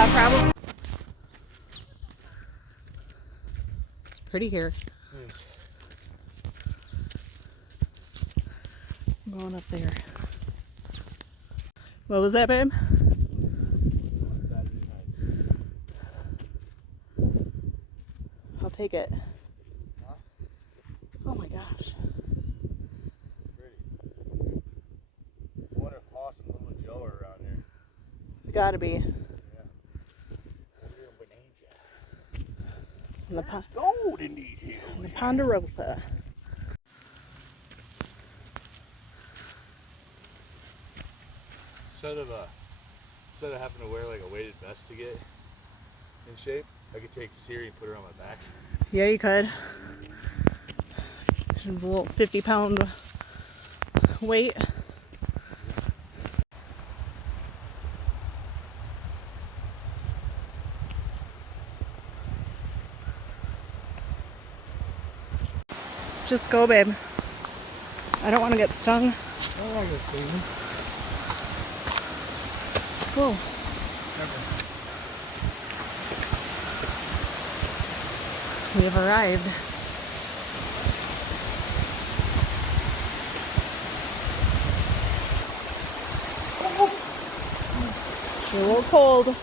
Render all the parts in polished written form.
Yeah, probably. It's pretty here. I'm going up there. What was that, babe? I'll take it. Huh? Oh my gosh. Pretty. I wonder if Hoss and Little Joe are around here. It gotta be. Yeah. In the pond. Gold in these hills. In the Ponderosa. Instead of having to wear like a weighted vest to get in shape, I could take Siri and put her on my back. Yeah, you could. She's a little 50-pound weight. Just go, babe. I don't want to get stung. I don't want to get stung. Whoa. We have arrived. You're a little cold.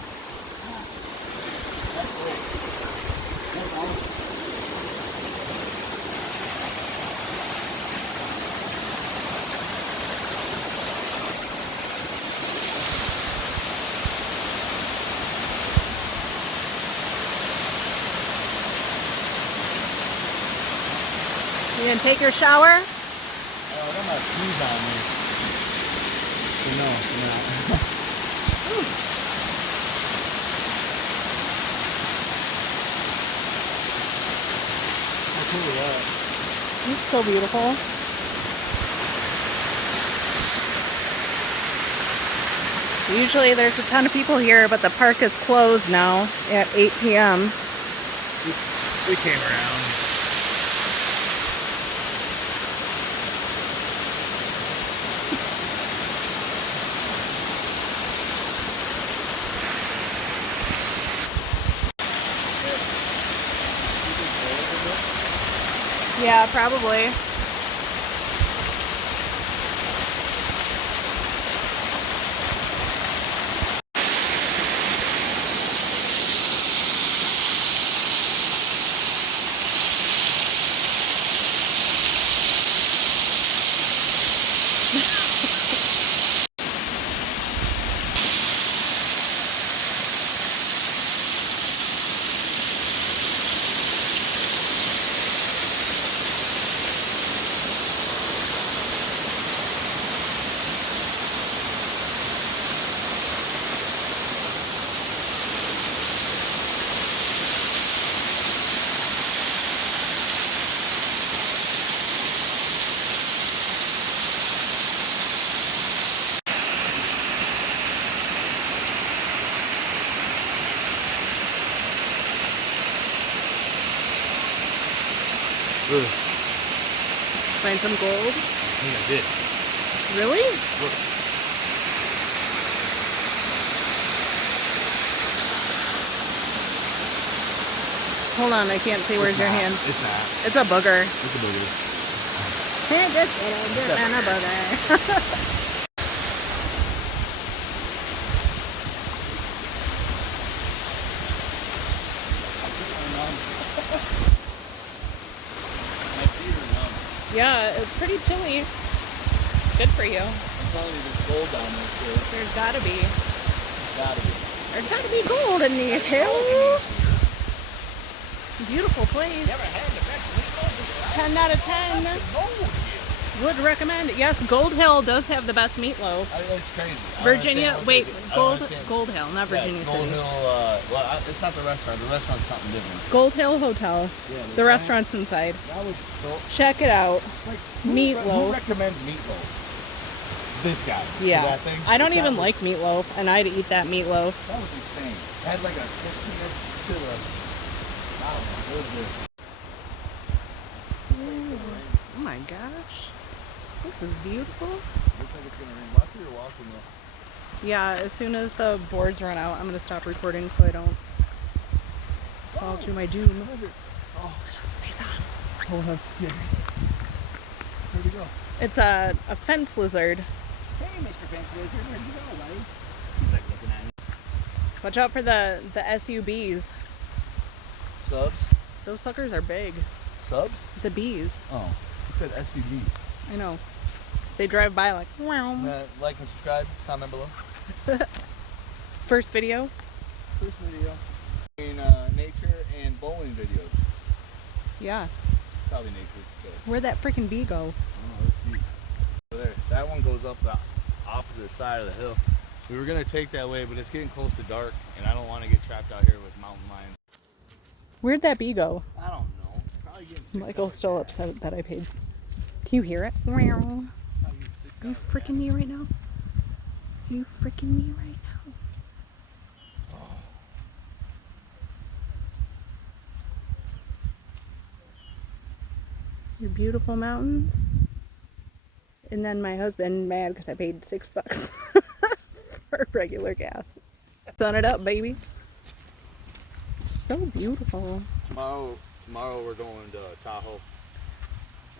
You gonna take your shower? Oh, I don't have shoes on me. So no, I'm not. How cool is that? It's so beautiful. Usually there's a ton of people here, but the park is closed now at 8 p.m. We came around. Yeah, probably. Find some gold? I think I did. Really? Look. Hold on, I can't see. Where's your hand? It's not. It's a booger. It's a booger. Just kidding, a booger. Yeah, it's pretty chilly. Good for you. I'm telling you, there's gold down there too. There's gotta be. Gotta be. There's gotta be gold in these hills. Beautiful place. Never had the best meatloaf. 10 out of 10. Would recommend it. Yes, Gold Hill does have the best meatloaf. That's crazy. Virginia, wait, Gold Hill, not Virginia Gold City. Hill, well, it's not the restaurant. The restaurant's something different. Gold Hill Hotel. Yeah, The restaurant's inside. That was so, Check it out. like, Meatloaf. Who recommends meatloaf? This guy. Yeah. That thing? I don't even was, like meatloaf, and I'd eat that meatloaf. That was insane. It had like a crispiness to the. I don't know. It was good. Oh my gosh. This is beautiful. Looks like it's gonna rain. Watch where you're walking though. Yeah, as soon as the boards run out, I'm gonna stop recording so I don't fall to my doom. Oh, Nice on. oh, that's scary. Where'd he go? It's a fence lizard. Hey, Mr. Fence Lizard, where'd you go, buddy? He's like looking at me. Watch out for the SUBs. Subs? Those suckers are big. Subs? The bees. Oh, you said SUVs. I know. They drive by like, wow. Like and subscribe, comment below. First video. First video. In nature and bowling videos. Yeah. Probably nature. But Where'd that freaking bee go? over there. That one goes up the opposite side of the hill. We were gonna take that way, but it's getting close to dark, and I don't want to get trapped out here with mountain lions. Where'd that bee go? I don't know. Probably getting Michael's still upset that I paid. Can you hear it? Wow. Are you freaking me right now? Are you freaking me right now? Your beautiful mountains. And then my husband mad because I paid $6 for regular gas. Sun it up, baby. So beautiful. Tomorrow we're going to Tahoe,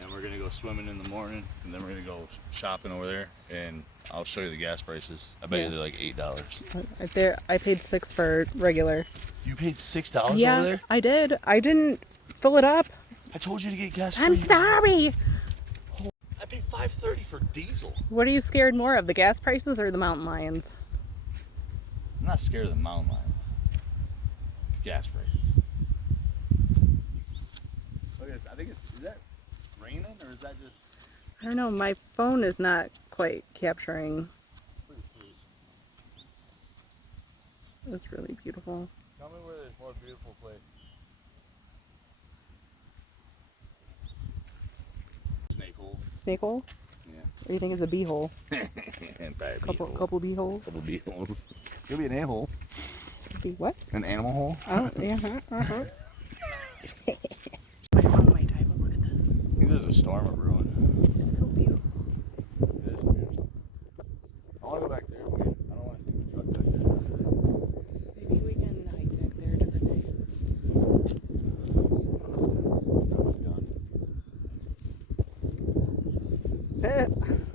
and we're gonna go swimming in the morning, and then we're gonna go shopping over there, and I'll show you the gas prices. I bet you they're like $8. I paid $6 for regular. You paid $6 over Yeah, there? I did. I didn't fill it up. I told you to get gas. I'm sorry. I paid $5.30 for diesel. What are you scared more of, the gas prices or the mountain lions? I'm not scared of the mountain lions. It's gas prices. Look at this. I think is that raining or is that just? I don't know. My phone is not quite capturing. It's really beautiful. Tell me where there's more beautiful place. Snake hole. Snake hole? Yeah. Or you think it's a bee hole? Couple bee holes. Couple bee holes. Could be an ant-hole. Bee what? An animal hole. Oh, yeah. I found my type. Look at this. I think there's a storm brewing. It's so beautiful. It is beautiful. I want to go back there. I don't want to see the truck back there. Maybe we can hike back there a different day. Done.